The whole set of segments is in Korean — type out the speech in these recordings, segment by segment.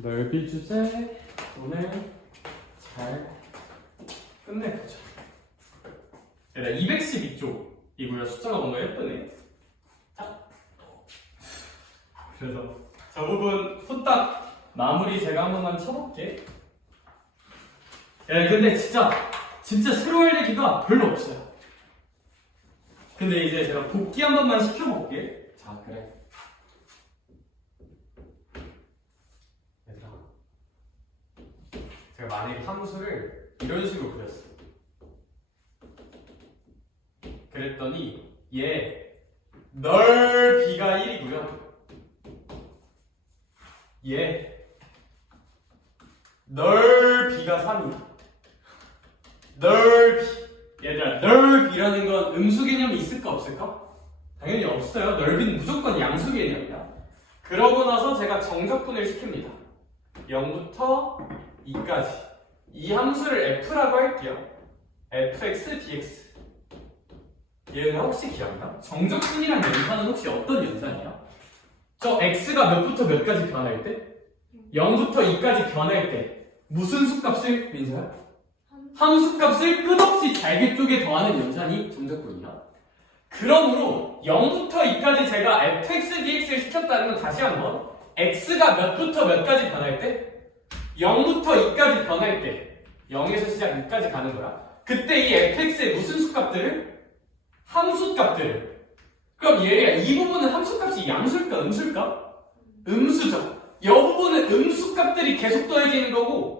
넓이 주제 오늘 잘 끝내보자. 얘들아 212쪽이고요. 숫자가 뭔가 예쁘네. 그래서 저 부분 후딱 마무리 제가 한 번만 쳐볼게. 야, 근데 진짜 새로 할 얘기가 별로 없어요. 근데 이제 제가 복귀 한 번만 시켜볼게. 자, 그래. 얘들아, 제가 만약에 함수를 이런 식으로 그렸어. 그랬더니 얘 넓이가 1이고요. 얘 넓이가 3이야. 넓이. 얘들아, 넓이라는 건 음수 개념이 있을까 없을까? 당연히 없어요. 넓이는 무조건 양수 개념이야. 그러고 나서 제가 정적분을 시킵니다. 0부터 2까지. 이 함수를 f라고 할게요. fx, dx. 얘는 혹시 기억나? 정적분이란 연산은 혹시 어떤 연산이야? 저 x가 몇부터 몇까지 변할 때? 0부터 2까지 변할 때 무슨 수값을, 민서야? 함수값을 끝없이 잘게 쪼개 더하는 연산이 정적분이야. 그러므로 0부터 2까지 제가 fx, dx를 시켰다는 건 다시 한번 x가 몇부터 몇까지 변할 때? 0부터 2까지 변할 때 0에서 시작 2까지 가는 거야. 그때 이 fx의 무슨 수값들을? 함수값들을. 그럼 얘가 이 부분은 함수값이 양수일까 음수일까? 음수죠. 이 부분은 음수값들이 계속 더해지는 거고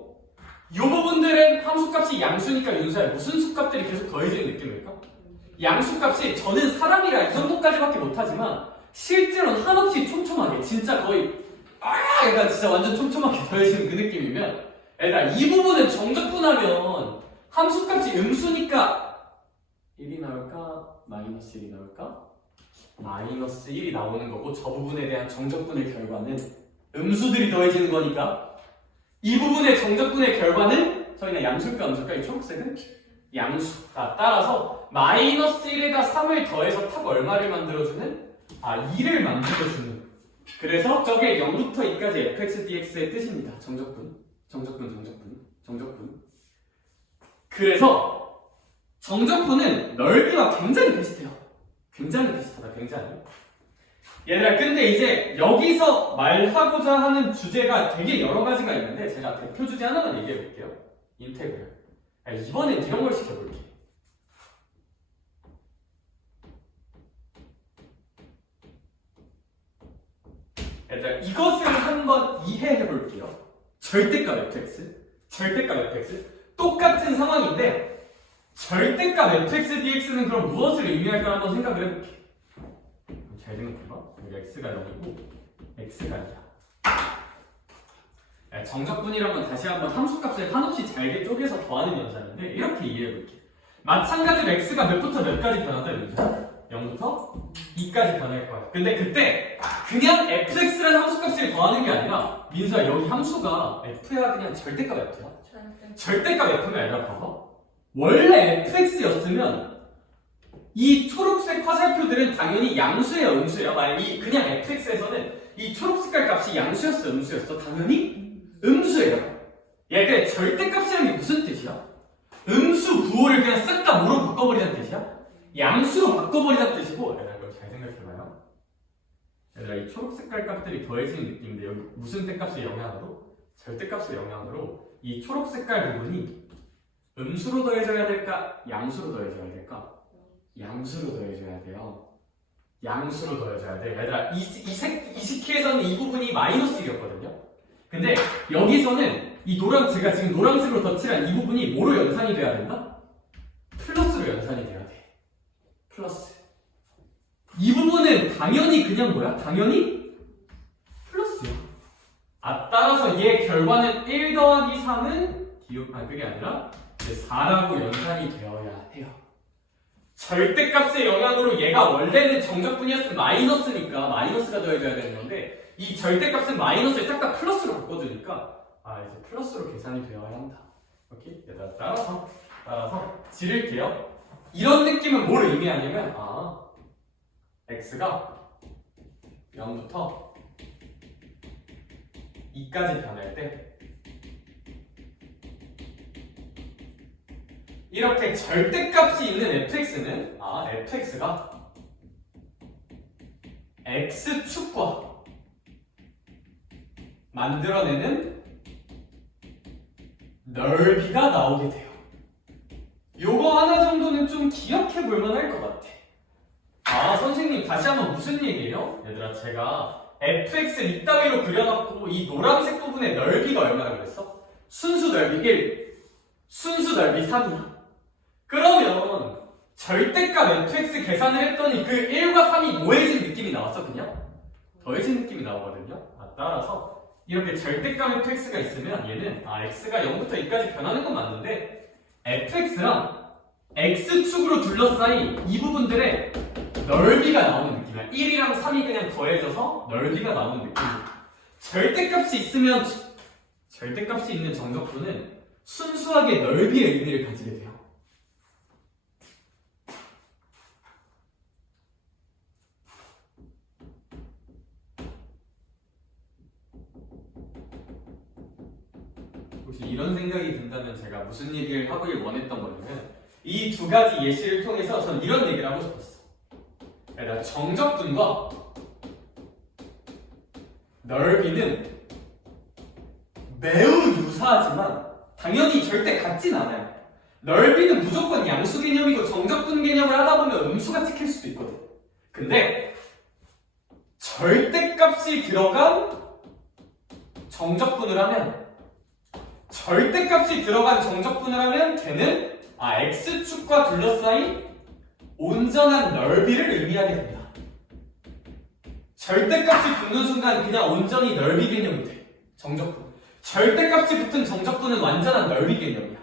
이 부분들은 함수값이 양수니까 윤서야 무슨 수값들이 계속 더해지는 느낌일까? 양수값이 저는 사람이라 이 정도까지밖에 못하지만 실제로는 한없이 촘촘하게 진짜 거의 약간 진짜 완전 촘촘하게 더해지는 그 느낌이면 얘들아 이 부분은 정적분하면 함수값이 음수니까 1이 나올까? 마이너스 1이 나올까? 마이너스 1이 나오는 거고 저 부분에 대한 정적분의 결과는 음수들이 더해지는 거니까 이 부분의 정적분의 결과는 저희는 양수일까 음수일까? 이 초록색은 양수. 따라서 마이너스 1에다 3을 더해서 탑 얼마를 만들어주는? 2를 만들어주는. 그래서 저게 0부터 2까지 fx, dx의 뜻입니다. 정적분. 그래서 정적분은 넓이와 굉장히 비슷해요. 굉장히 비슷하다. 굉장히. 얘들아 근데 이제 여기서 말하고자 하는 주제가 되게 여러 가지가 있는데 제가 대표 주제 하나만 얘기해 볼게요. 인테그랄. 이번엔 이런 걸 시켜볼게. 얘들아 이것을 한번 이해해 볼게요. 절대값 fx 똑같은 상황인데 절대값 fx dx는 그럼 무엇을 의미할까 한번 생각을 해볼게. 잘 생각해봐. 여기 x가 0이고 x가 2야. 정적분이란 건 다시 한번 함수값을 한없이 잘게 쪼개서 더하는 연산인데 이렇게 이해해볼게. 마찬가지로 x가 몇부터 몇까지 변한다 연산. 0부터 2까지 변할 거야. 근데 그때 그냥 fx라는 함수값을 더하는 게 아니라 민수야 여기 함수가 f야 그냥 절대값 f야? 절대값 f가 아니라 봐봐. 원래 fx였으면 이 초록색 화살표들은 당연히 양수예요, 음수예요? 만약에 그냥 fx에서는 이 초록색깔 값이 양수였어, 음수였어? 당연히 음수예요. 얘가 절대값이라는 게 무슨 뜻이야? 음수 부호를 그냥 싹 다 뭐로 바꿔버리자는 뜻이야? 양수로 바꿔버리자는 뜻이고 얘들아 이걸 잘 생각해봐요. 얘들아 이 초록색깔 값들이 더해지는 느낌인데 여기 무슨 때값의 영향으로? 절대값의 영향으로 이 초록색깔 부분이 음수로 더해져야 될까? 양수로 더해져야 될까? 양수로 더해줘야 돼요. 양수로 더해줘야 돼. 얘들아 이 식키에서는 이 부분이 마이너스 1이었거든요. 근데 여기서는 제가 지금 노란색으로 덧칠한 이 부분이 뭐로 연산이 돼야 된다? 플러스로 연산이 돼야 돼. 플러스. 이 부분은 당연히 그냥 뭐야? 당연히 플러스야. 따라서 얘 결과는 1 더하기 3은 그게 아니라 4라고 연산이 되어야 해요. 절대값의 영향으로 얘가 원래는 정적분이었으면 마이너스니까 마이너스가 더해져야 되는 건데 이 절대값은 마이너스를 싹 다 플러스로 바꿔주니까 이제 플러스로 계산이 되어야 한다. 오케이? 얘들아 따라서 지를게요. 이런 느낌은 뭘 의미하냐면 x가 0부터 2까지 변할 때 이렇게 절대값이 있는 fx는 fx가 x축과 만들어내는 넓이가 나오게 돼요. 요거 하나 정도는 좀 기억해 볼 만할 것 같아. 선생님 다시 한번 무슨 얘기예요? 얘들아, 제가 fx를 이따위로 그려놓고 이 노란색 부분의 넓이가 얼마나 그랬어? 순수 넓이 1, 순수 넓이 3이야. 그러면 절대값 fx 계산을 했더니 그 1과 3이 뭐해진 느낌이 나왔어? 그냥? 더해진 느낌이 나오거든요. 따라서 이렇게 절대값 fx가 있으면 얘는 x가 0부터 2까지 변하는 건 맞는데 fx랑 x축으로 둘러싸인 이 부분들의 넓이가 나오는 느낌이야. 1이랑 3이 그냥 더해져서 넓이가 나오는 느낌이야. 절대값이 있으면 절대값이 있는 정적분은 순수하게 넓이의 의미를 가지게 돼요. 혹시 이런 생각이 든다면 제가 무슨 얘기를 하길 원했던 거냐면 이 두 가지 예시를 통해서 저는 이런 얘기를 하고 싶었어. 그러니까 정적분과 넓이는 매우 유사하지만 당연히 절대 같진 않아요. 넓이는 무조건 양수 개념이고 정적분 개념을 하다 보면 음수가 찍힐 수도 있거든. 근데 절대값이 들어간 정적분을 하면 걔는 x축과 둘러싸인 온전한 넓이를 의미하게 됩니다. 절대값이 붙는 순간 그냥 온전히 넓이 개념이 돼. 정적분. 절대값이 붙은 정적분은 완전한 넓이 개념이야.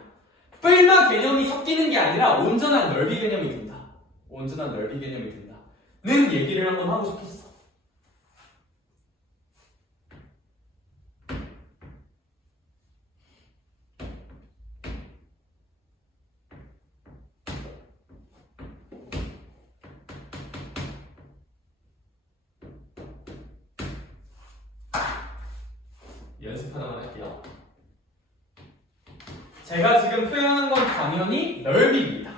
뿔마 개념이 섞이는 게 아니라 온전한 넓이 개념이 된다. 온전한 넓이 개념이 된다. 는 얘기를 한번 하고 싶었어. 연습 하나만 할게요. 제가 지금 표현한 건 당연히 넓이입니다.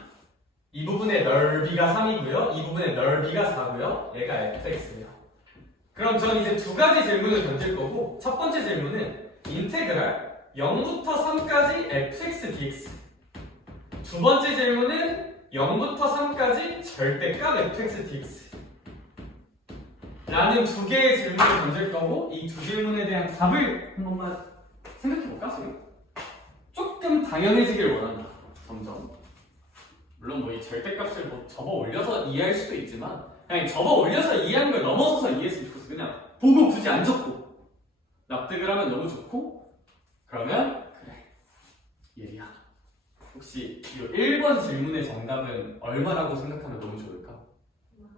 이 부분의 넓이가 3이고요. 이 부분의 넓이가 4고요. 얘가 fx예요. 그럼 전 이제 두 가지 질문을 던질 거고 첫 번째 질문은 인테그랄 0부터 3까지 fx dx. 두 번째 질문은 0부터 3까지 절대값 fx dx. 라는 두 개의 질문을 던질 거고 이 두 질문에 대한 답을 한 번만 생각해볼까? 조금 당연해지길 원한다. 점점. 물론 뭐 이 절대값을 뭐 접어 올려서 이해할 수도 있지만 그냥 접어 올려서 이해하는 걸 넘어서서 이해했으면 좋겠어. 그냥 보고 굳이 안 적고 납득을 하면 너무 좋고. 그러면 그래, 예리야, 혹시 이 1번 질문의 정답은 얼마라고 생각하면 너무 좋을까?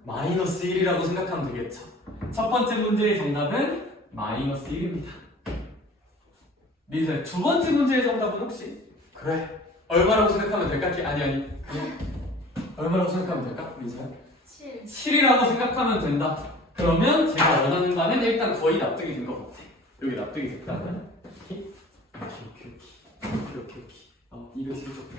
마이너스 1이라고 생각하면 되겠죠. 첫 번째 문제의 정답은 마이너스 1입니다. 민서야, 두 번째 문제의 정답은 혹시? 그래, 얼마라고 생각하면 될까? 아니 그냥 얼마라고 생각하면 될까? 민서야? 7이라고 생각하면 된다. 그러면 제가 원하는 바는 일단 거의 납득이 된 것 같아. 여기 납득이 됐다면 오케이. 이거 진짜 좋다.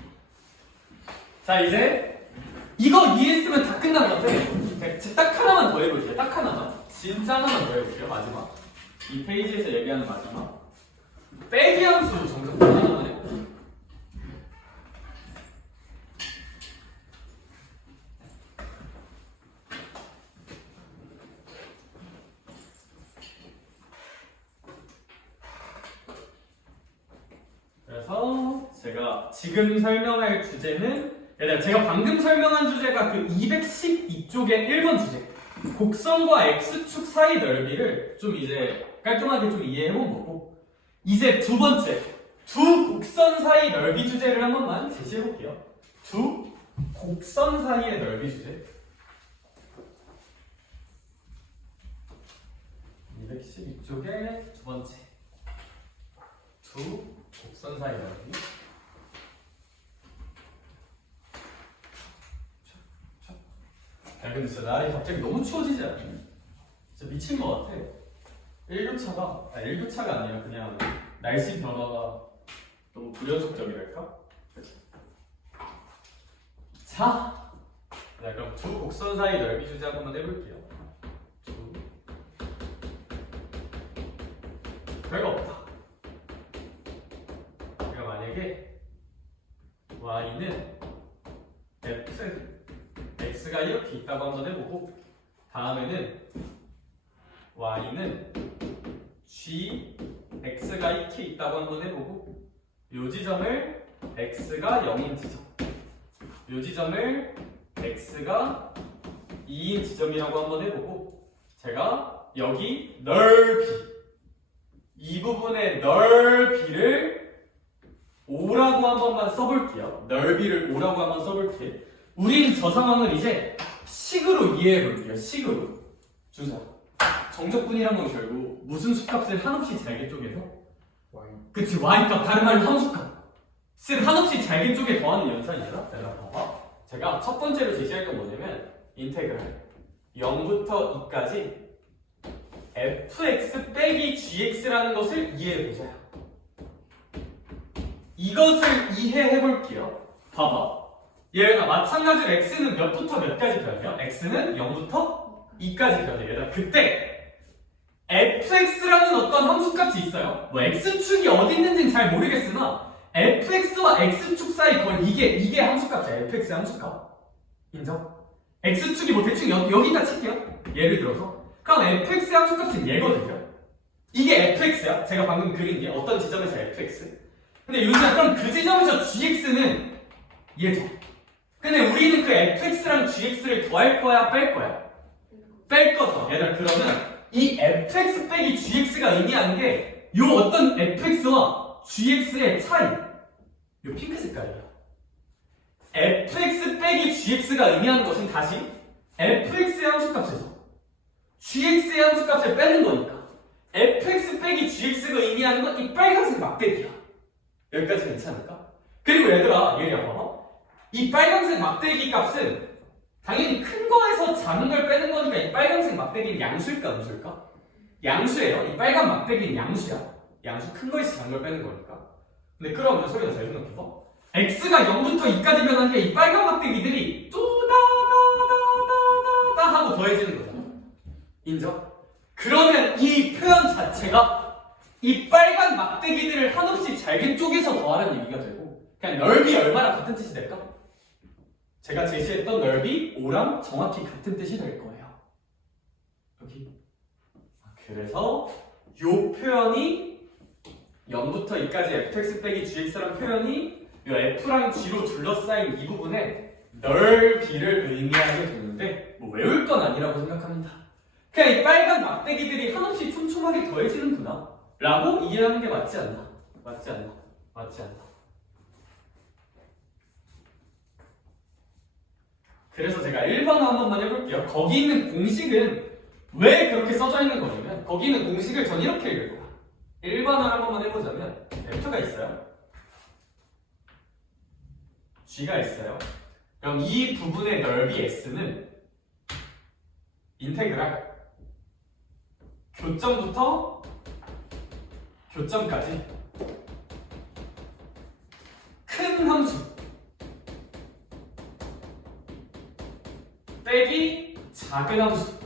자, 이제 이거 이해했으면 다 끝난 것 같아. 딱 하나만 더 해볼게요. 딱 하나만. 진짜 하나만 더 해볼게요. 마지막. 이 페이지에서 얘기하는 마지막. 빼기 함수 정석 하나만 해볼게요. 그래서 제가 지금 설명할 주제는 제가 방금 설명한 주제가 그 212쪽의 1번 주제, 곡선과 x축 사이 넓이를 좀 이제 깔끔하게 좀 이해해본 거고, 이제 두 번째, 두 곡선 사이 넓이 주제를 한 번만 제시해볼게요. 두 곡선 사이의 넓이 주제. 212쪽의 두 번째, 두 곡선 사이 넓이. 야, 근데 진짜 날이 갑자기 너무 추워지지 않니? 진짜 미친 것 같아. 1교차가 아니라 그냥 날씨 변화가 너무 불연속적이랄까? 자, 그럼 두 곡선 사이 넓이 주제 한번 해볼게요. 별거 없다. 제가 만약에 y는 x가 이렇게 있다고 한번 해보고, 다음에는 y는 x가 이렇게 있다고 한번 해보고, 요 지점을 x가 0인 지점, 요 지점을 x가 2인 지점이라고 한번 해보고, 제가 여기 넓이, 이 부분의 넓이를 5라고 한 번만 써볼게요. 넓이를 5라고 한번 써볼게요. 우린 저 상황을 이제 식으로 이해해볼게요. 식으로. 주자. 정적분이란 건 결국 무슨 수값을 한없이 잘게 쪼개서? 그치, y값, 다른 말로 함수값을 한없이 잘게 쪼개 더하는 연산이잖아. 내가 봐봐. 제가 첫 번째로 제시할 건 뭐냐면 인테그랄 0부터 2까지 fx 빼기 gx라는 것을 이해해보자. 이것을 이해해볼게요. 봐봐. 얘가 마찬가지로 x는 몇부터 몇까지 변해요? x는 0부터 2까지 변해요. 얘들아, 그때 fx라는 어떤 함수값이 있어요. 뭐 x축이 어디 있는지는 잘 모르겠으나 fx와 x축 사이 거의 이게 함수값이야. fx 함수값. 인정? x축이 뭐 대충 여기다 칠게요. 예를 들어서. 그럼 fx의 함수값은 얘거든요. 이게 fx야. 제가 방금 그린 게 어떤 지점에서 fx. 근데 요즘 그럼 그 지점에서 gx는 얘죠. 근데 우리는 그 fx랑 gx를 더할 거야, 뺄 거야? 뺄 거죠. 얘들아, 그러면 이 fx 빼기 gx가 의미하는 게 요 어떤 fx와 gx의 차이. 요 핑크 색깔이야. fx 빼기 gx가 의미하는 것은 다시 fx의 함수값에서 gx의 함수값을 빼는 거니까 fx 빼기 gx가 의미하는 건 이 빨간색 막대기야. 여기까지 괜찮을까? 그리고 얘들아, 얘야 봐봐. 이 빨간색 막대기 값은 당연히 큰 거에서 작은 걸 빼는 거니까 이 빨간색 막대기는 양수일까 음수일까? 양수예요. 이 빨간 막대기는 양수야. 양수, 큰 거에서 작은 걸 빼는 거니까. 근데 그러면 소리가 잘 생각해봐. x가 0부터 2까지 변한 게 이 빨간 막대기들이 뚜다다다다다 하고 더해지는 거잖아. 인정? 그러면 이 표현 자체가 이 빨간 막대기들을 한없이 잘게 쪼개서 더하라는 얘기가 되고, 그냥 넓이 얼마나 같은 뜻이 될까? 제가 제시했던 넓이 5랑 정확히 같은 뜻이 될 거예요. 여기. 그래서 요 표현이 0부터 2까지 fx 빼기 gx라는 표현이 요 f랑 g로 둘러싸인 이 부분에 넓이를 의미하게 되는데, 뭐 외울 건 아니라고 생각합니다. 그냥 이 빨간 막대기들이 한없이 촘촘하게 더해지는구나 라고 이해하는 게 맞지 않나? 맞지 않나? 맞지 않나? 그래서 제가 1번을 한 번만 해볼게요. 거기 있는 공식은 왜 그렇게 써져 있는 거냐면, 거기 있는 공식을 전 이렇게 읽을 거야. 1번을 한 번만 해보자면 f가 있어요. g가 있어요. 그럼 이 부분의 넓이 s는 인테그랄 교점부터 교점까지 큰 함수 빼기 작은 함수,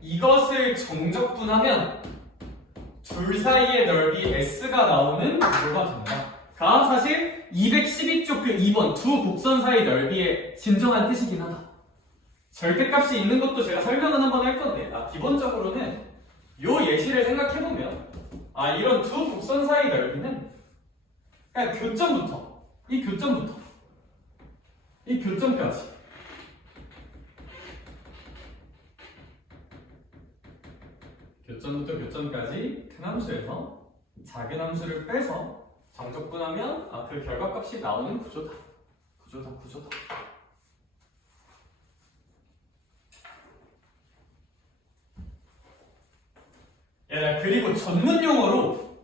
이것을 정적분하면 둘 사이의 넓이 s가 나오는 구조가 된다. 가 사실 212쪽 그 2번 두 곡선 사이 넓이의 진정한 뜻이긴 하다. 절대값이 있는 것도 제가 설명은 한번 할 건데, 기본적으로는 요 예시를 생각해보면 이런 두 곡선 사이 넓이는 그냥 교점부터 이 교점까지 교점부터 교점까지 큰 함수에서 작은 함수를 빼서 정적분하면 그 결과값이 나오는 구조다. 그리고 전문용어로,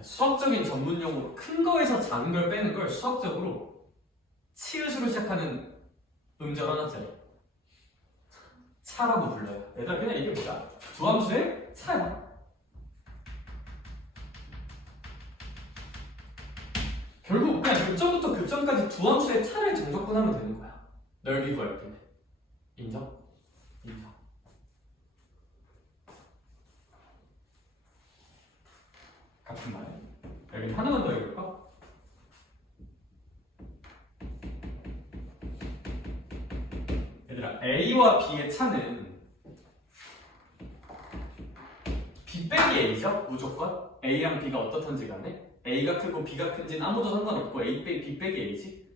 수학적인 전문용어로 큰 거에서 작은 걸 빼는 걸 수학적으로 치읓으로 시작하는 음절 하나 짜리. 차라고 불러요. 얘들아 그냥 이게 뭐야? 두 함수의 차야. 결국 그냥 교점부터 교점까지 두 함수의 차를 정적분하면 되는 거야. 넓이 구할 때는. 인정? 인정. 같은 말. 여기 하나만 더 해볼까? 얘들아 A와 B의 차는 B 빼기 A죠? 무조건 A랑 B가 어떻든지 간에 A가 크고 B가 큰지는 아무도 상관없고 A 빼기 B 빼기 A지?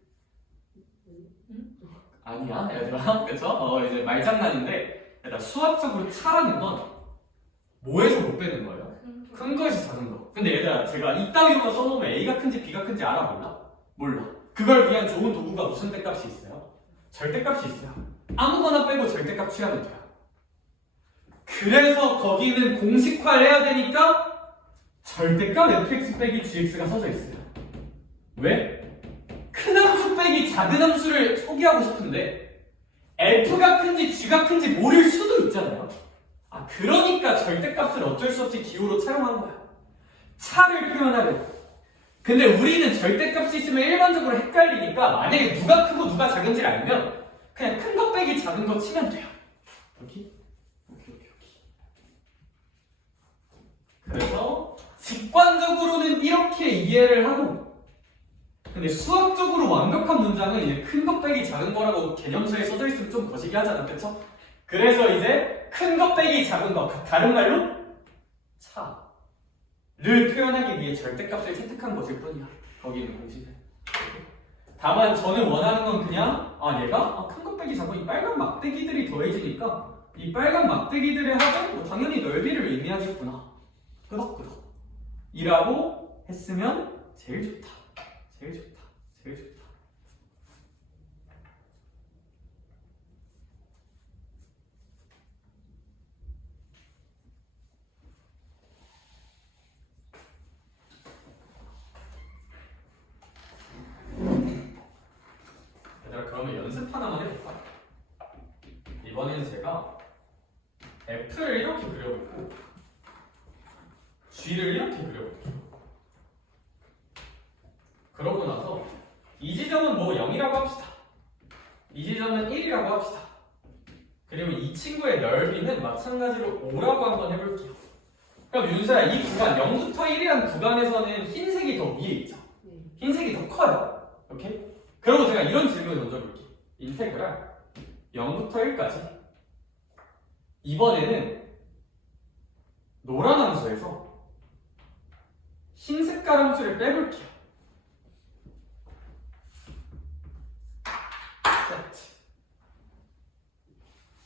아니야 얘들아 그쵸? 이제 말장난인데 얘들아 수학적으로 차라는 건 뭐에서 못 빼는 거예요? 큰 거에서 작은 거. 근데 얘들아 제가 이따위로만 써놓으면 A가 큰지 B가 큰지 알아 몰라? 몰라. 그걸 위한 좋은 도구가 무슨 대값이 있어요? 절대값이 있어요. 아무거나 빼고 절대값 취하면 돼요. 그래서 거기는 공식화를 해야 되니까 절대값 fx 빼기 gx가 써져 있어요. 왜? 큰 함수 빼기 작은 함수를 소개하고 싶은데 f가 큰지 g가 큰지 모를 수도 있잖아요. 그러니까 절대값을 어쩔 수 없이 기호로 차용한 거야. 차를 표현하려고. 근데 우리는 절대값이 있으면 일반적으로 헷갈리니까 만약에 누가 크고 누가 작은지를 알면 그냥 큰 거 빼기 작은 거 치면 돼요. 여기? 여기. 그래서 직관적으로는 이렇게 이해를 하고 근데 수학적으로 완벽한 문장은 이제 큰 거 빼기 작은 거라고 개념서에 써져 있으면 좀 거시기 하잖아. 그쵸? 그래서 이제 큰 거 빼기 작은 거 다른 말로 차를 표현하기 위해 절대값을 채택한 것일 뿐이야. 거기 있는 공식은. 다만 저는 원하는 건 그냥 얘가 큰 거 빼기 작은 이 빨간 막대기들이 더해지니까 이 빨간 막대기들의 합은 뭐 당연히 넓이를 의미하겠구나. 끄덕끄덕 이라고 했으면 제일 좋다. 제일 좋다. 제일 좋다. 얘들아 그러면 연습 하나만 해볼까? 이번에는 제가 F를 이렇게 그려볼고 G를 이렇게 그려볼게요. 그러고 나서 이 지점은 뭐 0이라고 합시다. 이 지점은 1이라고 합시다. 그리고 이 친구의 넓이는 마찬가지로 5라고 한번 해볼게요. 그럼 윤서야 이 구간 0부터 1이라는 구간에서는 흰색이 더 위에 있죠. 흰색이 더 커요. 오케이? 그러고 제가 이런 질문을 던져볼게요. 인테그랄 0부터 1까지 이번에는 노란 함수에서 흰 색깔 함수를 빼볼게요.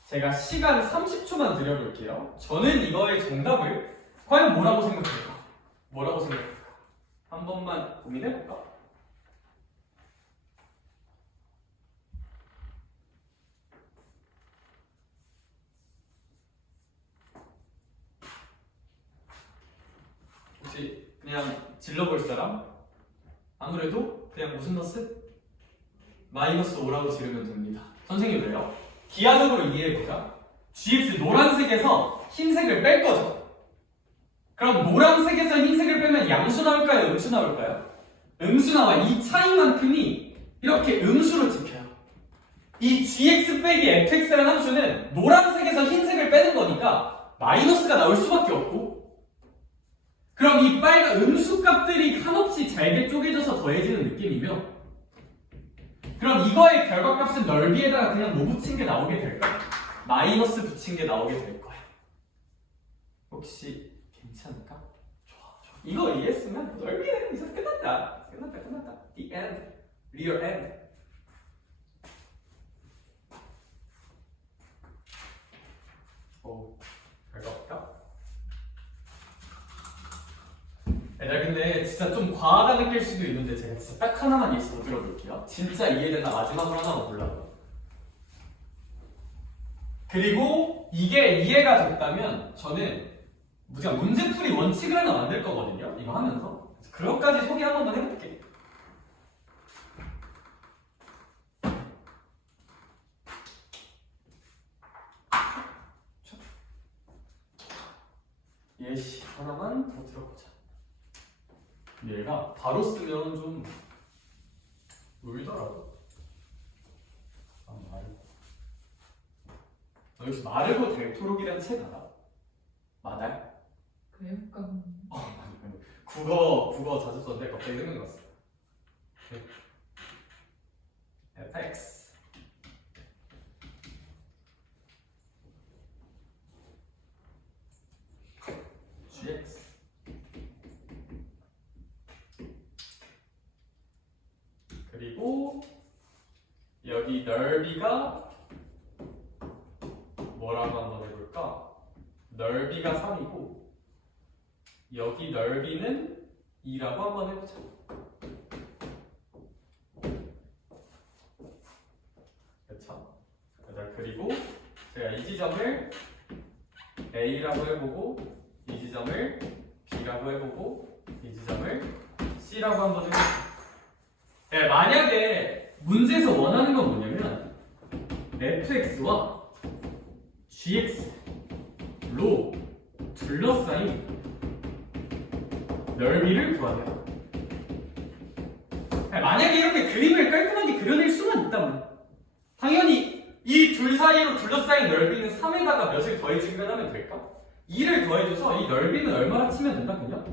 제가 시간 30초만 드려볼게요. 저는 이거의 정답을 과연 뭐라고 생각할까? 뭐라고 생각할까? 한 번만 고민해볼까? 혹시 그냥 질러볼 사람? 아무래도 그냥 무슨 넣스? 마이너스 5라고 지르면 됩니다. 선생님 왜요? 기하적으로 이해해보자. GX 노란색에서 흰색을 뺄 거죠. 그럼 노란색에서 흰색을 빼면 양수 나올까요? 음수 나올까요? 음수 나와. 이 차이만큼이 이렇게 음수로 찍혀요. 이 GX 빼기 FX라는 함수는 노란색에서 흰색을 빼는 거니까 마이너스가 나올 수밖에 없고 그럼 이 빨간 음수 값들이 한없이 잘게 쪼개져서 더해지는 느낌이며 그럼 이거의 결과값은 넓이에다가 그냥 뭐 붙인 게 나오게 될까? 마이너스 붙인 게 나오게 될 거야. 혹시 괜찮을까? 좋아. 이거 이해했으면 넓이는 이제 끝났다. The end. Real end. 별거 없다? 얘들아 근데 진짜 좀 과하다 느낄 수도 있는데 제가 진짜 딱 하나만 예시로 들어볼게요. 진짜 이해된다 마지막으로 하나만 골라요. 그리고 이게 이해가 됐다면 저는 그냥 문제풀이 원칙을 하나 만들 거거든요. 이거 하면서 그것까지 소개 한 번만 해볼게요. 예시 하나만 더 들어보자. 얘가 바로 쓰면 좀 울더라고. 마르고. 너 혹시 마르고 델토록이라는 책 알아? 마달? 교육감. 국어 자주 썼는데 갑자기 생각났어. fx gx 그리고 여기 넓이가 뭐라고 한번 해볼까? 넓이가 3이고 여기 넓이는 2라고 한번 해보자. 그쵸? 그리고 제가 이 지점을 A라고 해보고 이 지점을 B라고 해보고 이 지점을 C라고 한번 해보자. 네, 만약에 문제에서 원하는 건 뭐냐면 fx와 gx로 둘러싸인 넓이를 구하래요. 네, 만약에 이렇게 그림을 깔끔하게 그려낼 수만 있다면 당연히 이 둘 사이로 둘러싸인 넓이는 3에다가 몇을 더해주기만 하면 될까? 2를 더해줘서 이 넓이는 얼마나 치면 된다 그냥?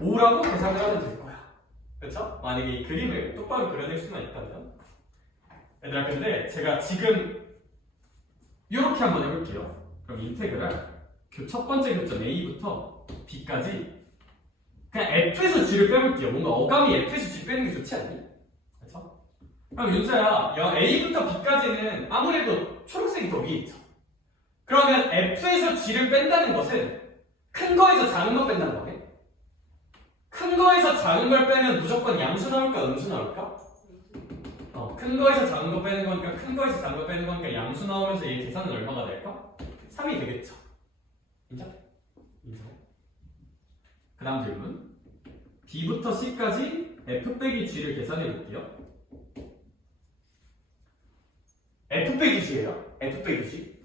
5라고 계산을 하면 될 거야. 그렇죠? 만약에 이 그림을 똑바로 그려낼 수만 있다면. 얘들아 근데 제가 지금 이렇게 한번 해볼게요. 그럼 인테그랄 첫 번째 교점 A부터 B까지 그냥 F에서 G를 빼볼게요. 뭔가 어감이 F에서 G 빼는 게 좋지 않니? 그렇죠? 그럼 윤서야 A부터 B까지는 아무래도 초록색이 더 위에 있죠. 그러면 F에서 G를 뺀다는 것은 큰 거에서 작은 거 뺀다는 거네. 큰 거에서 작은 걸 빼면 무조건 양수 나올까 음수 나올까? 큰 거에서 작은 거 빼는 거니까 큰 거에서 작은 거 빼는 거니까 양수 나오면서 얘 계산은 얼마가 될까? 3이 되겠죠. 인정? 인정. 그 다음 질문. B부터 C까지 F 빼기 G를 계산해 볼게요. F 빼기 G예요. F 빼기 G.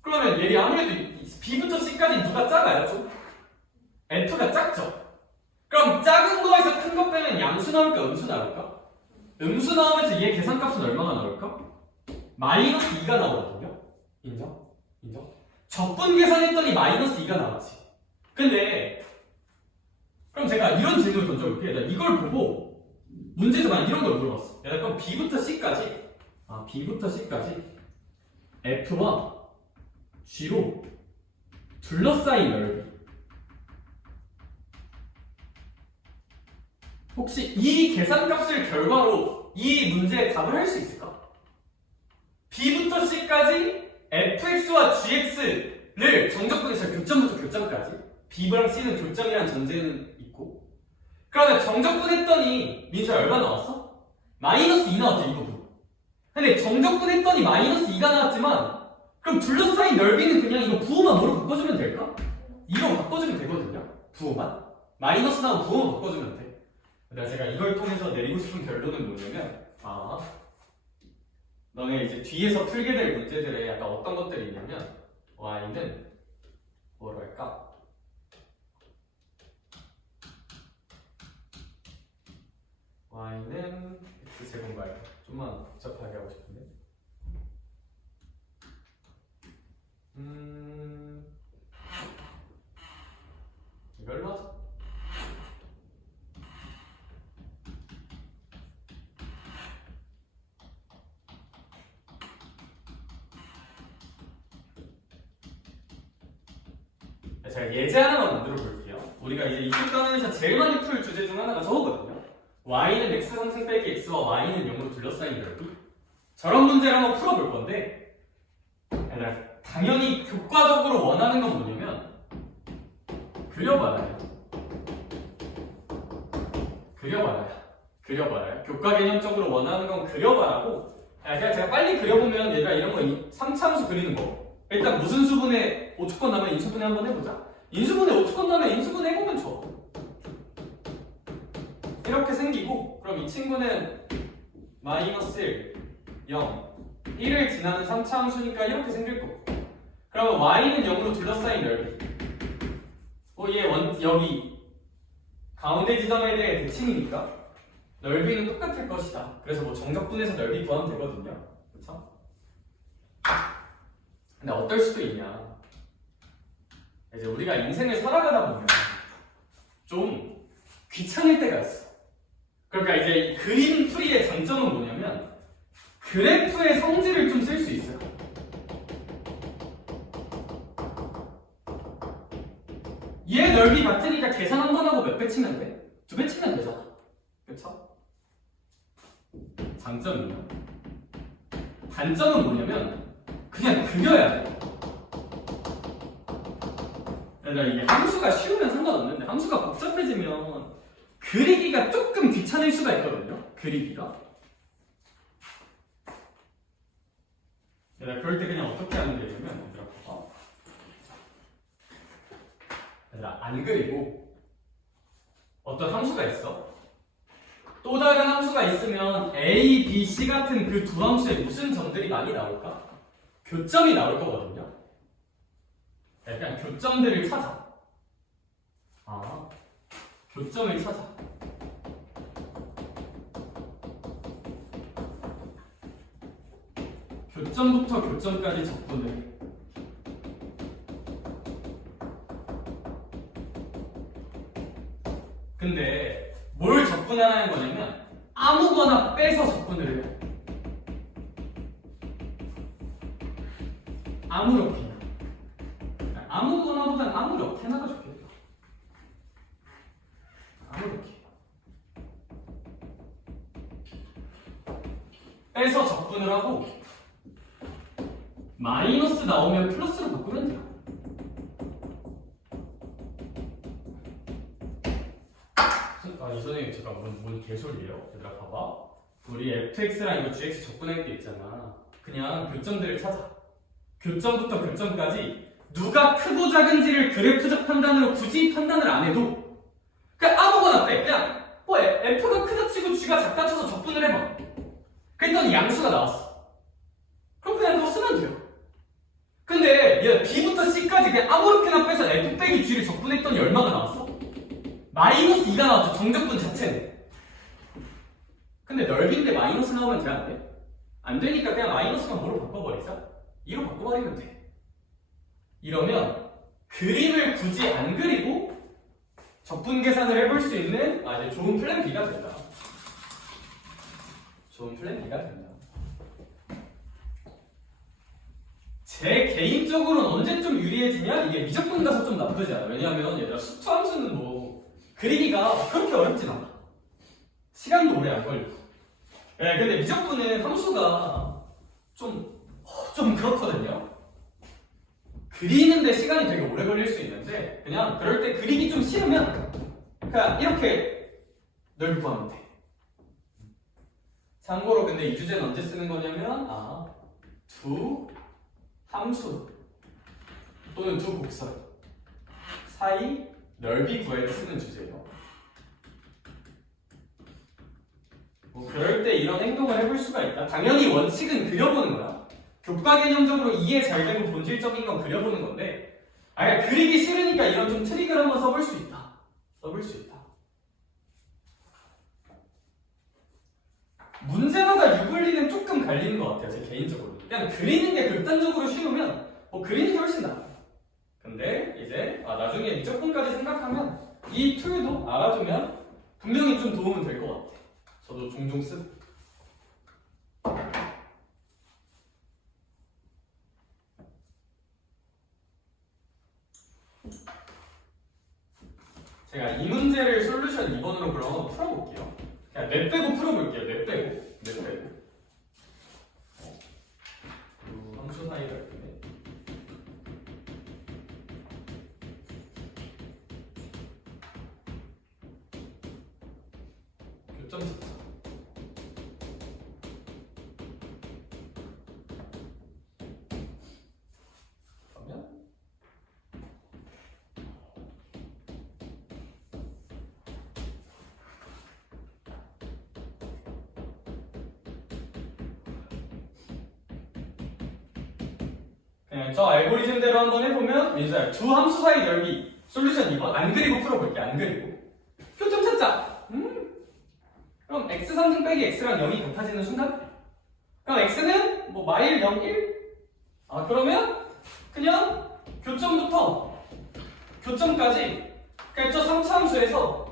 그러면 얘이 아무래도 B부터 C까지 누가 작아요? 좀? F가 작죠? 그럼 작은 거에서 큰 거 빼면 양수 나올까 음수 나올까? 음수 나오면서 얘 계산값은 얼마가 나올까? 마이너스 2가 나오거든요. 인정? 인정? 적분 계산했더니 마이너스 2가 나왔지. 근데 그럼 제가 이런 질문을 던져볼게요. 나 이걸 보고 문제에서 만약 이런 걸 물어봤어. 그럼 B부터 C까지 B부터 C까지 F와 G로 둘러싸인 넓이 혹시 이 계산값을 결과로 이 문제에 답을 할 수 있을까? B부터 C까지 fx와 gx를 정적분에서 교점부터 교점까지 B랑 C는 교점이라는 전제는 있고 그러면 정적분했더니 민수야 얼마 나왔어? 마이너스 2 나왔죠 이 부분. 근데 정적분했더니 마이너스 2가 나왔지만 그럼 둘러싸인 넓이는 그냥 이거 부호만 뭐로 바꿔주면 될까? 2로 바꿔주면 되거든요. 부호만 마이너스 나오면 부호만 바꿔주면 돼. 제가 이걸 통해서 내리고 싶은 결론은 뭐냐면 너네 이제 뒤에서 풀게 될 문제들에 약간 어떤 것들이 있냐면 y는 뭐랄까 y는 x제곱 말고 좀만 복잡하게 하고 싶은데 이걸로 하자. 제가 예제 하나만 만들어 볼게요. 우리가 이제 이쪽 단원에서 제일 많이 풀 주제 중 하나가 저거거든요. y는 x 상승 빼기 x와 y는 0으로 둘러싸인 넓이. 저런 문제를 한번 풀어볼 건데 얘들아 당연히 교과적으로 원하는 건 뭐냐면 그려봐라요. 교과 개념적으로 원하는 건 그려봐라고. 그냥 제가 빨리 그려보면 얘가 이런 거 3차함수 그리는 거. 일단 무슨 수분에 5초권 나면 인수분해 한번 해보자. 인수분해 5초권 나면 인수분해 해보면 좋아. 이렇게 생기고 그럼 이 친구는 마이너스 1, 0, 1을 지나는 3차 함수니까 이렇게 생길 거고 그러면 y는 0으로 둘러싸인 넓이 얘 여기 가운데 지점에 대해 대칭이니까 넓이는 똑같을 것이다. 그래서 뭐 정적분에서 넓이 구하면 되거든요. 그쵸? 근데 어떨 수도 있냐. 이제 우리가 인생을 살아가다 보면 좀 귀찮을 때가 있어. 그러니까 이제 그림 풀이의 장점은 뭐냐면 그래프의 성질을 좀 쓸 수 있어요. 얘 넓이 같으니까 계산 한 번 하고 몇 배 치면 돼? 2배 치면 되잖아. 그쵸? 장점이요. 단점은 뭐냐면 그냥 그려야 돼. 그러니까 이게 함수가 쉬우면 상관없는데 함수가 복잡해지면 그리기가 조금 귀찮을 수가 있거든요. 그리기가. 그럴 때 그냥 어떻게 하면 되냐면 얘들아 안 그리고 어떤 함수가 있어. 또 다른 함수가 있으면 A, B, C 같은 그 두 함수에 무슨 점들이 많이 나올까? 교점이 나올 거거든요. 그냥 교점들을 찾아. 교점을 찾아. 교점부터 교점까지 적분을. 근데 뭘 적분하라는 거냐면 아무거나 빼서 적분을 해. 아무렇게나. 아무거나보단 아무렇게나가 좋겠다. 아무렇게. 빼서 적분을 하고 마이너스 나오면 플러스로 바꾸면 돼요. 이 선생님 제가 뭔 개소리예요? 얘들아 봐봐. 우리 fx랑 이거 gx 적분할 때 있잖아. 그냥 교점들을 찾아. 교점부터 교점까지 누가 크고 작은지를 그래프적 판단으로 굳이 판단을 안 해도 그냥 아무거나 빼. 그냥 f가 크다 치고 g가 작다 쳐서 적분을 해봐. 그랬더니 양수가 나왔어. 그럼 그냥 그거 쓰면 돼요. 근데 얘 b부터 c까지 그냥 아무렇게나 빼서 f 빼기 g를 적분했더니 얼마가 나왔어? 마이너스 2가 나왔죠. 정적분 자체는. 근데 넓이인데 마이너스 나오면 돼, 안 돼? 안 되니까 그냥 마이너스만 뭐로 바꿔버리자. 2로 바꿔버리면 돼. 이러면 그림을 굳이 안 그리고 적분 계산을 해볼 수 있는 이제 좋은 플랜 B가 된다. 좋은 플랜 B가 된다. 제 개인적으로는 언제쯤 유리해지냐? 이게 미적분 가서 좀 나쁘지 않아. 왜냐하면 얘들아 수투 함수는 뭐 그리기가 그렇게 어렵진 않아. 시간도 오래 안 걸리고. 근데 미적분은 함수가 좀 그렇거든요. 그리는데 시간이 되게 오래 걸릴 수 있는데 그냥 그럴 때 그리기 좀 싫으면 그냥 이렇게 넓이 구하면 돼. 참고로 근데 이 주제는 언제 쓰는 거냐면 두 함수 또는 두 곡선 사이 넓이 구할 때 쓰는 주제예요. 뭐 그럴 때 이런 행동을 해볼 수가 있다. 당연히 원칙은 그려보는 거야. 교과 개념적으로 이해 잘 되고 본질적인 건 그려보는 건데 그리기 싫으니까 이런 좀 트릭을 한번 써볼 수 있다. 써볼 수 있다. 문제마다 유불리는 조금 갈리는 것 같아요. 제 개인적으로. 그냥 그리는 게 극단적으로 쉬우면 그리는 게 훨씬 나아. 근데 이제 나중에 미적분까지 생각하면 이 툴도 알아두면 분명히 좀 도움은 될 것 같아. 저도 종종 쓰고. 제가 이 문제를 솔루션 2번으로 그럼 한번 풀어볼게요. 그냥 넷 빼고 풀어볼게요. 넷 빼고. 함수 사이가 있네. 교점 찾자. 그러면 그냥 저 알고리즘대로 한번 해보면 민수야 두 함수 사이 넓이 솔루션 2번. 안 그리고 풀어볼게. 안 그리고. 표점 찾자. 그럼 x 3승 빼기 x랑 0이 같아지는 순간? 그럼 x는 뭐 마일 0, 1? 아 그러면 그냥 교점부터 교점까지 그냥 저 3차함수에서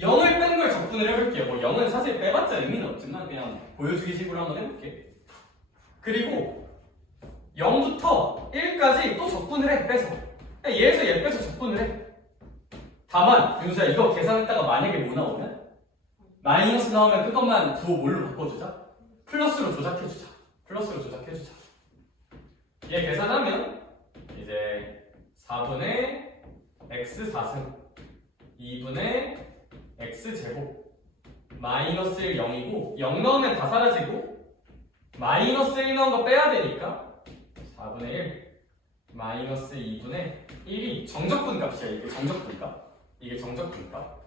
0을 뺀 걸 적분을 해볼게요. 뭐 0은 사실 빼봤자 의미는 없지만 그냥 보여주기 식으로 한번 해볼게. 그리고 0부터 1까지 또 적분을 해, 빼서. 얘에서 얘 빼서 적분을 해. 다만 윤수야 이거 계산했다가 만약에 뭐 나오면? 마이너스 나오면 그것만 부호 뭘로 바꿔주자? 플러스로 조작해주자. 플러스로 조작해주자. 얘 계산하면 이제 4분의 x 4승 2분의 x제곱 마이너스 1 0이고 0 넣으면 다 사라지고 마이너스 1 넣은 거 빼야 되니까 4분의 1 마이너스 2분의 1이 정적분 값이야. 이게 정적분값. 이게 정적분값.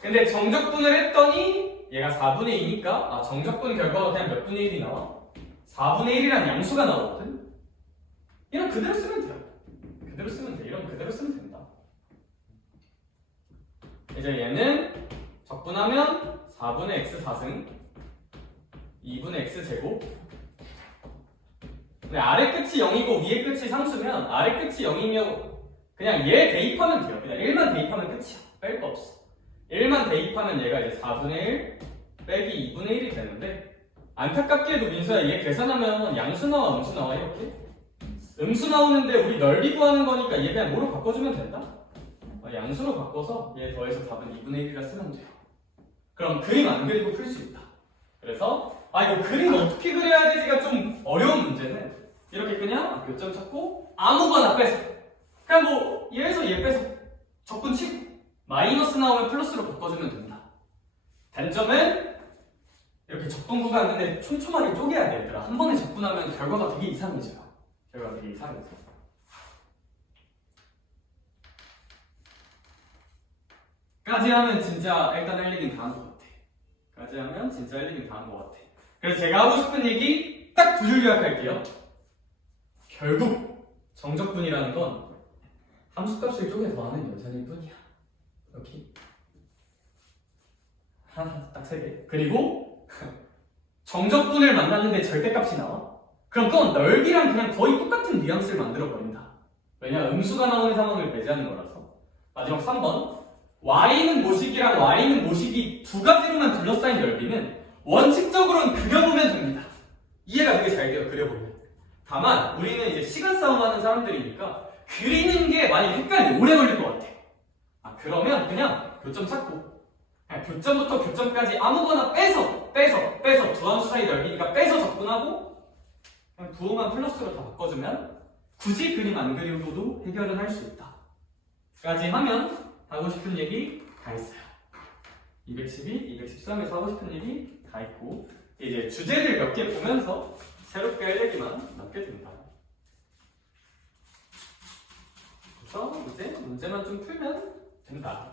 근데 정적분을 했더니 얘가 4분의 2니까 아 정적분 결과가 그냥 몇 분의 1이 나와? 4분의 1이란 양수가 나오거든? 이런 그대로 쓰면 돼요. 그대로 쓰면 돼. 이런 그대로 쓰면 된다. 이제 얘는 적분하면 4분의 x 4승 2분의 x제곱. 근데 아래 끝이 0이고 위에 끝이 상수면 아래 끝이 0이면 그냥 얘 대입하면 돼요. 그냥 1만 대입하면 끝이야. 뺄 거 없어. 1만 대입하면 얘가 이제 4분의 1 빼기 2분의 1이 되는데 안타깝게도 민수야 얘 계산하면 양수 나와 음수 나와 이렇게? 음수 나오는데 우리 넓이 구하는 거니까 얘 그냥 뭐로 바꿔주면 된다? 양수로 바꿔서 얘 더해서 답은 2분의 1이라 쓰면 돼요. 그럼 그림 안 그리고 풀 수 있다. 그래서 이거 그림 어떻게 그려야 되지가 좀 어려운 문제는 이렇게 그냥 교점 찾고 아무거나 빼서 그냥 뭐 얘에서 얘 빼서 적분 치고 마이너스 나오면 플러스로 바꿔주면 된다. 단점은 이렇게 적분 구간 근데 촘촘하게 쪼개야 돼 얘들아. 한 번에 적분하면 결과가 되게 이상해져요. 결과가 되게 이상해져. 까지 하면 진짜 일단 할 얘기는 다 한 것 같아. 까지 하면 진짜 할 얘기는 다 한 것 같아. 그래서 제가 하고 싶은 얘기 딱 두 줄 요약할게요. 결국 정적분이라는 건 함수값을 쪼개 더하는 연산일 뿐이야. 이렇게 하나 딱 세 개. 그리고 정적분을 만났는데 절대값이 나와? 그럼 그건 넓이랑 그냥 거의 똑같은 뉘앙스를 만들어 버린다. 왜냐 음수가 나오는 상황을 배제하는 거라서. 마지막 3번. y는 모식이랑 y는 모식이 두 가지로만 둘러싸인 넓이는 원칙적으로는 그려보면 됩니다. 이해가 되게 잘 돼요. 그려보면. 다만 우리는 이제 시간 싸움하는 사람들이니까 그리는 게 많이 헷갈려. 오래 걸릴 것 같아. 그러면 그냥 교점 찾고 그냥 교점부터 교점까지 아무거나 빼서 두 함수 사이 넓이니까 빼서 적분하고 그냥 부호만 플러스로 다 바꿔주면 굳이 그림 안 그리고도 해결은 할 수 있다. 까지 하면 하고 싶은 얘기 다 했어요. 212, 213에서 하고 싶은 얘기 다 했고 이제 주제를 몇 개 보면서 새롭게 할 얘기만 몇 개 된다. 그래서 이제 문제만 좀 풀면 된다.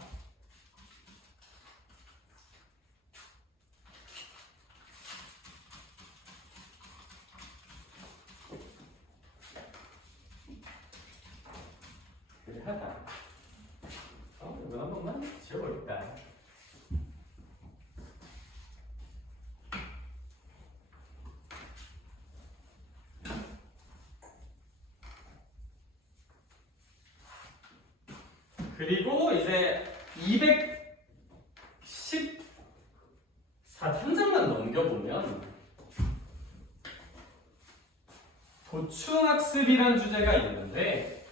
그래 하다. 이거 한 번만 지워볼까? 그리고 이제 214 한 장만 넘겨보면 보충학습이란 주제가 있는데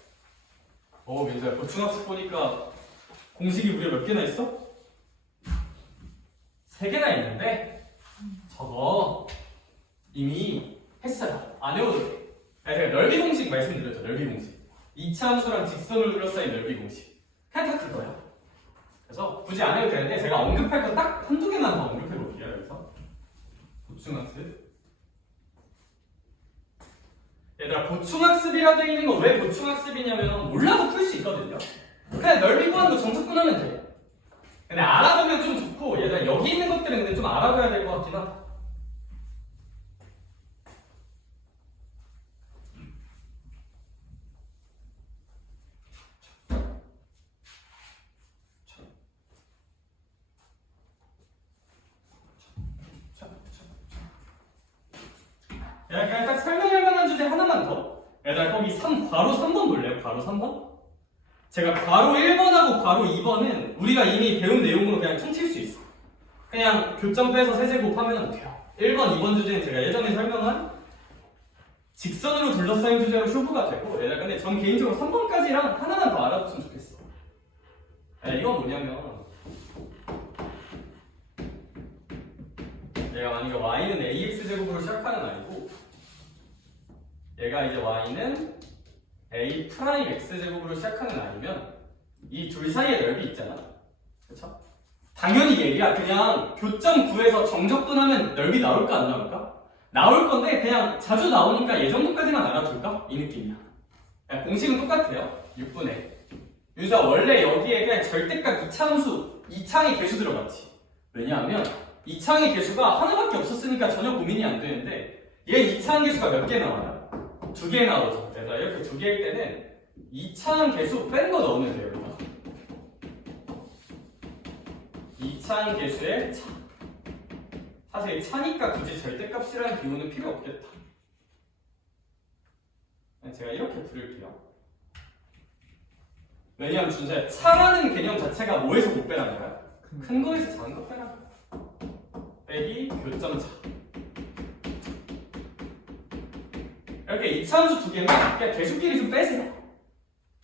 민수야 보충학습 보니까 공식이 무려 몇 개나 있어? 3개나 있는데 저거 이미 했어요. 안 해오도 돼. 제가 넓이 공식 말씀드렸죠. 넓이 공식 2차 함수랑 직선을 둘러싸인 넓이 공식 그냥 딱 그거야. 그래서 굳이 안 해도 되는데 제가 언급할 건 딱 한두 개만 더 언급해 볼게요. 여기서 보충학습. 얘들아 보충학습이라 되어 있는 거 왜 보충학습이냐면 몰라도 풀 수 있거든요. 그냥 넓이 구하는 거 정석분 하면 돼. 근데 알아보면 좀 좋고 얘들아 여기 있는 것들은 근데 좀 알아둬야 될 것 같긴 하다. 그냥 딱 설명할 만한 주제 하나만 더. 얘들아 거기 괄호 3번 볼래요? 괄호 3번? 제가 괄호 1번하고 괄호 2번은 우리가 이미 배운 내용으로 그냥 퉁칠 수 있어. 그냥 교점 빼서 세제곱하면 돼요. 1번, 2번 주제는 제가 예전에 설명한 직선으로 둘러싸인 주제로 쇼부가 되고, 얘들아 근데 전 개인적으로 3번까지랑 하나만 더 알아뒀으면 좋겠어. 이건 뭐냐면 얘가 만약에 y는 ax제곱으로 시작하는 아이고 얘가 이제 y는 a 프라임 x제곱으로 시작하는 아이면 이 둘 사이의 넓이 있잖아. 그쵸? 당연히 얘가 그냥 교점 구에서 정적분하면 넓이 나올까 안 나올까? 나올 건데 그냥 자주 나오니까 얘 정도까지만 알아둘까? 이 느낌이야. 공식은 똑같아요. 6분의 유사 원래 여기에 그냥 절대값 이차함수, 이창의 개수 들어갔지. 왜냐하면 이창의 개수가 하나밖에 없었으니까 전혀 고민이 안 되는데 얘 이차한 개수가 몇 개 나와요? 2개 나오죠. 그래서 이렇게 2개일 때는 이차한 개수 뺀 거 넣으면 돼요. 여기다. 이차한 개수의 차. 사실 차니까 굳이 절대값이라는 기호는 필요 없겠다. 제가 이렇게 부를게요. 왜냐하면 준서야 차라는 개념 자체가 뭐에서 못 빼라는 거야? 큰 거에서 작은 거 빼라는 거야. 빼기 교점차. 이렇게 이차함수 두 개면 그냥 개수끼리 좀 빼세요.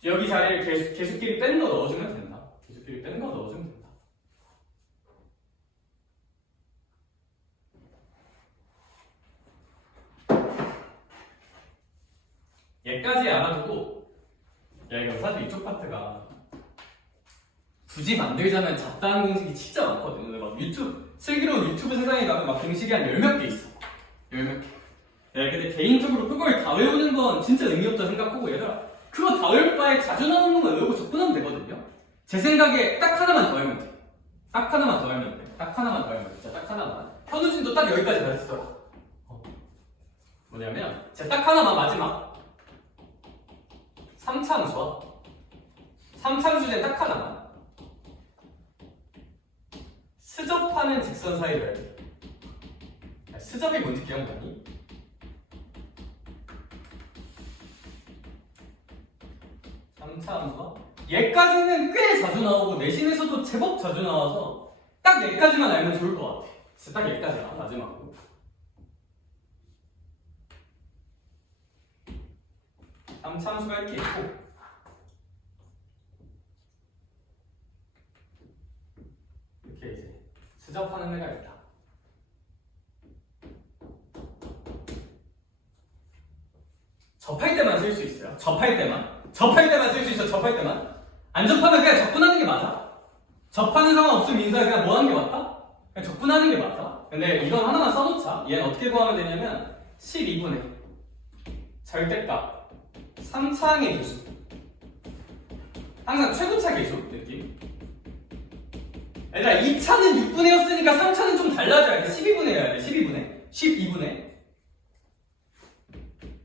여기 자리를 개수끼리 뺀 거 넣어주면 된다. 개수끼리 뺀 거 넣어주면 된다. 얘까지 알아두고, 야 이거 사실 이쪽 파트가 굳이 만들자면 잡다한 공식이 진짜 많거든요. 근데 막 슬기로운 유튜브 세상에 가면 막 공식이 한 10몇 개 있어. 10몇 개. 야 근데 개인적으로 그걸 다 외우는 건 진짜 의미 없다 생각하고, 얘들아 그거 다 외울 바에 자주 나오는 것만 외우고 접근하면 되거든요. 제 생각에 딱 하나만 더 알면 돼. 딱 하나만 더 알면 돼. 딱 하나만 더 알면 돼. 진짜 딱 하나만. 현우진도 딱 여기까지 가르치더라. 뭐냐면 제가 딱 하나만 마지막 3차함수와 3차함수 주제 딱 하나만. 스접하는 직선 사이를 스접이 뭔지 기억나니? 함수와 얘까지는 꽤 자주 나오고 내신에서도 제법 자주 나와서 딱 얘까지만 알면 좋을 것 같아. 진짜 딱 얘까지만 마지막으로. 함수가 이렇게 있고 이렇게 이제 수접하는 애가 있다. 접할 때만 쓸 수 있어요. 접할 때만 쓸 수 있어. 접할 때만. 안 접하면 그냥 접근하는 게 맞아. 접하는 상황 없으면 민서야 그냥 뭐 하는 게 맞다? 그냥 접근하는 게 맞다. 근데 이건 하나만 써놓자. 얘는 어떻게 구하면 되냐면 12분의 절대값 3차항의 개수. 항상 최고차 개수 느낌. 얘들아 2차는 6분의였으니까 3차는 좀 달라져야 돼. 12분의 해야 돼. 12분의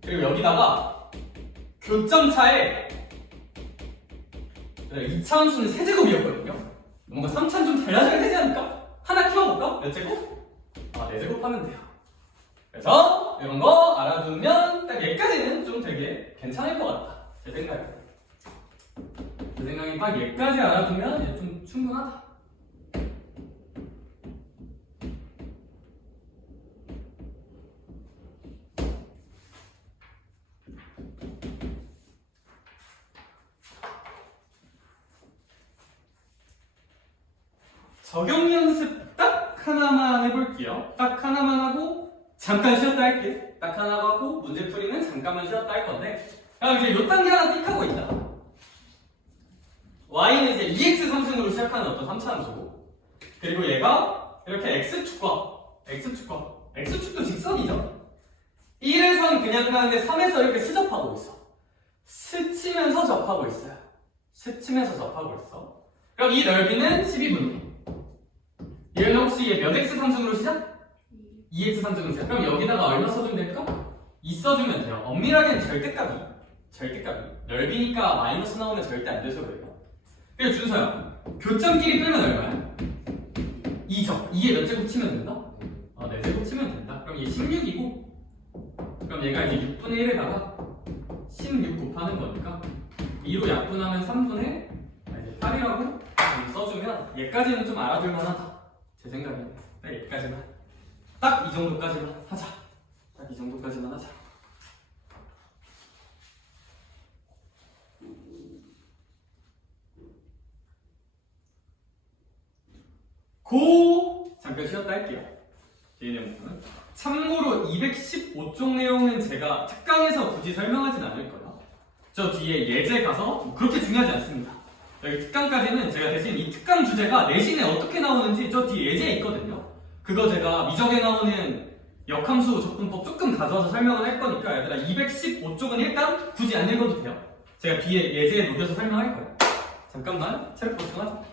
그리고 여기다가 교점차에 2차 함수는 세제곱이었거든요. 뭔가 3차는 좀 달라져야 되지 않을까? 하나 키워볼까? 몇 제곱? 4제곱 하면 돼요. 그래서 이런 거 알아두면 딱 얘까지는 좀 되게 괜찮을 것 같다. 제 생각에 딱 얘까지 알아두면 이제 좀 충분하다. 적용 연습 딱 하나만 해볼게요. 딱 하나만 하고 잠깐 쉬었다 할게. 딱 하나 하고 문제 풀이는 잠깐만 쉬었다 할 건데, 그럼 이제 요 단계 하나 띡 하고 있다. y는 이제 2x 상승으로 시작하는 어떤 3차 함수고, 그리고 얘가 이렇게 x축도 직선이죠. 1에선 그냥 가는데 3에서 이렇게 스접하고 있어. 스치면서 접하고 있어요. 스치면서 접하고 있어. 그럼 이 넓이는 12분의. 얘는 혹시 얘 몇 x 상승으로 시작? 2x 상승으로 시작. 그럼 여기다가 얼마 써주면 될까? 2 써주면 돼요. 엄밀하게는 절대값이. 넓이니까 마이너스 나오면 절대 안 돼서 그래요. 그리고 준서야, 교점끼리 빼면 얼마야? 2죠. 2에 몇 제곱 치면 된다? 4제곱 치면 된다. 그럼 얘 16이고 얘가 이제 6분의 1에다가 16 곱하는 거니까 2로 약분하면 3분의 8이라고 써주면 얘까지는 좀 알아둘 만하다. 제 생각에는 딱 여기까지만, 딱 이 정도까지만 하자. 딱 이 정도까지만 하자. 잠깐 쉬었다 할게요. 뒤에 내용은 참고로 215쪽 내용은 제가 특강에서 굳이 설명하진 않을 거예요. 저 뒤에 예제 가서 그렇게 중요하지 않습니다. 여기 특강까지는 제가 대신 이 특강 주제가 내신에 어떻게 나오는지 저 뒤에 예제에 있거든요. 그거 제가 미적에 나오는 역함수 접근법 조금 가져와서 설명을 할 거니까 얘들아 215쪽은 일단 굳이 안 읽어도 돼요. 제가 뒤에 예제에 녹여서 설명할 거예요. 잠깐만 체력 보충하자.